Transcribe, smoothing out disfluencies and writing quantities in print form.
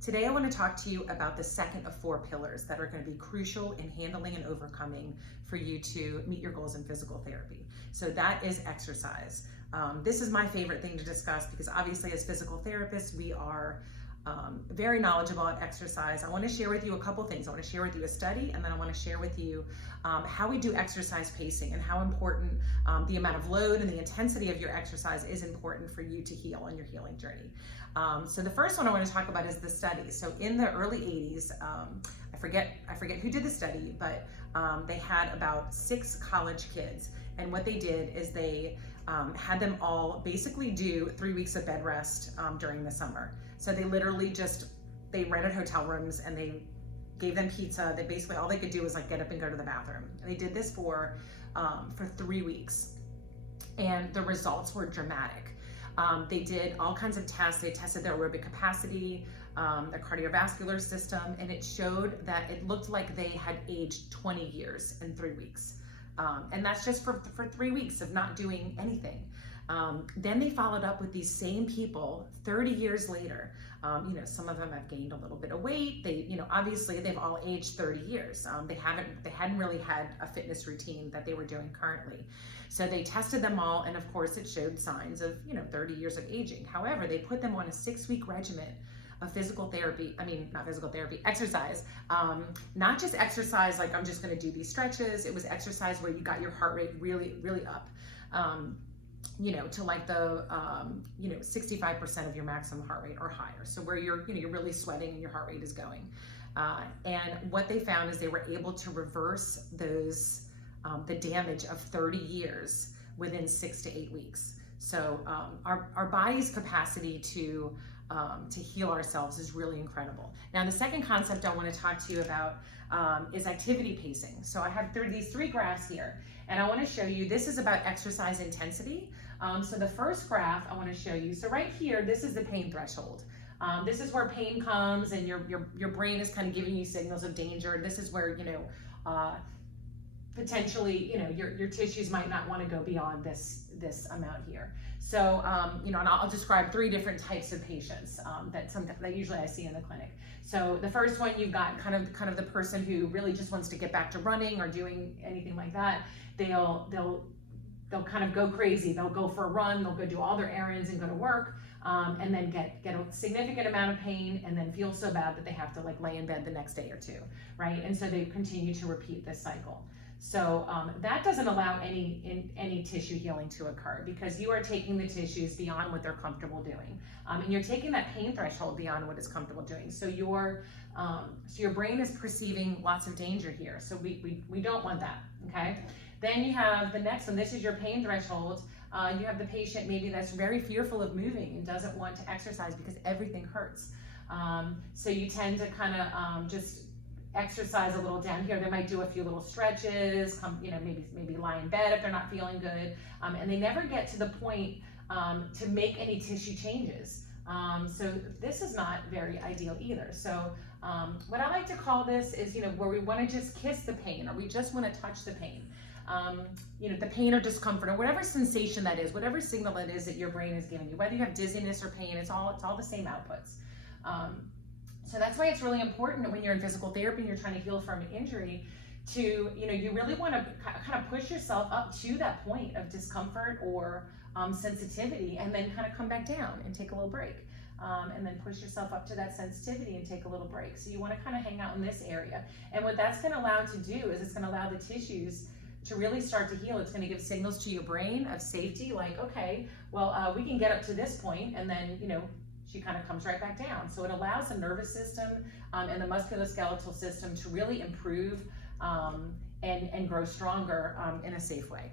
Today I want to talk to you about the second of 4 pillars that are going to be crucial in handling and overcoming for you to meet your goals in physical therapy. So that is exercise. This is my favorite thing to discuss because obviously as physical therapists, we are very knowledgeable about exercise. I want to share with you a couple things. I want to share with you a study, and then I want to share with you how we do exercise pacing and how important the amount of load and the intensity of your exercise is important for you to heal on your healing journey. So the first one I want to talk about is the study. So in the early 80s, I forget who did the study, but they had about 6 college kids, and what they did is they had them all basically do 3 weeks of bed rest during the summer. So they literally they rented hotel rooms and they gave them pizza. They basically, all they could do was like get up and go to the bathroom. And they did this for 3 weeks, and the results were dramatic. They did all kinds of tests. They tested their aerobic capacity, their cardiovascular system, and it showed that it looked like they had aged 20 years in 3 weeks. And that's just for 3 weeks of not doing anything. Then they followed up with these same people 30 years later. Some of them have gained a little bit of weight. They, obviously they've all aged 30 years. They hadn't really had a fitness routine that they were doing currently. So they tested them all, and of course it showed signs of, 30 years of aging. However, they put them on a 6-week regimen of exercise. Not just exercise like I'm just going to do these stretches. It was exercise where you got your heart rate really, really up, to like the 65% of your maximum heart rate or higher. So where you're really sweating and your heart rate is going. And what they found is they were able to reverse those the damage of 30 years within 6 to 8 weeks. So our body's capacity to heal ourselves is really incredible. Now, the second concept I want to talk to you about is activity pacing. So I have these 3 graphs here, and I want to show you, this is about exercise intensity. So the first graph I want to show you, so right here, this is the pain threshold. This is where pain comes and your brain is kind of giving you signals of danger. This is where, potentially, your tissues might not want to go beyond this amount here. So, and I'll describe 3 different types of patients that usually I see in the clinic. So the first one, you've got kind of the person who really just wants to get back to running or doing anything like that. They'll kind of go crazy. They'll go for a run. They'll go do all their errands and go to work, and then get a significant amount of pain, and then feel so bad that they have to like lay in bed the next day or 2, right? And so they continue to repeat this cycle. So that doesn't allow any tissue healing to occur, because you are taking the tissues beyond what they're comfortable doing, and you're taking that pain threshold beyond what it's comfortable doing. So your brain is perceiving lots of danger here. So we don't want that. Okay. Then you have the next one. This is your pain threshold. You have the patient maybe that's very fearful of moving and doesn't want to exercise because everything hurts. So you tend to kind of just exercise a little down here. They might do a few little stretches, maybe lie in bed if they're not feeling good, and they never get to the point to make any tissue changes. So this is not very ideal either. So what I like to call this is, where we want to just kiss the pain, or we just want to touch the pain. The pain or discomfort or whatever sensation that is, whatever signal that is that your brain is giving you, whether you have dizziness or pain, it's all the same outputs. So that's why it's really important when you're in physical therapy and you're trying to heal from an injury to, you really want to kind of push yourself up to that point of discomfort or sensitivity, and then kind of come back down and take a little break. And then push yourself up to that sensitivity and take a little break. So you want to kind of hang out in this area. And what that's going to allow to do is it's going to allow the tissues to really start to heal. It's going to give signals to your brain of safety, like, okay, well, we can get up to this point, and then, she kind of comes right back down. So it allows the nervous system and the musculoskeletal system to really improve and grow stronger in a safe way.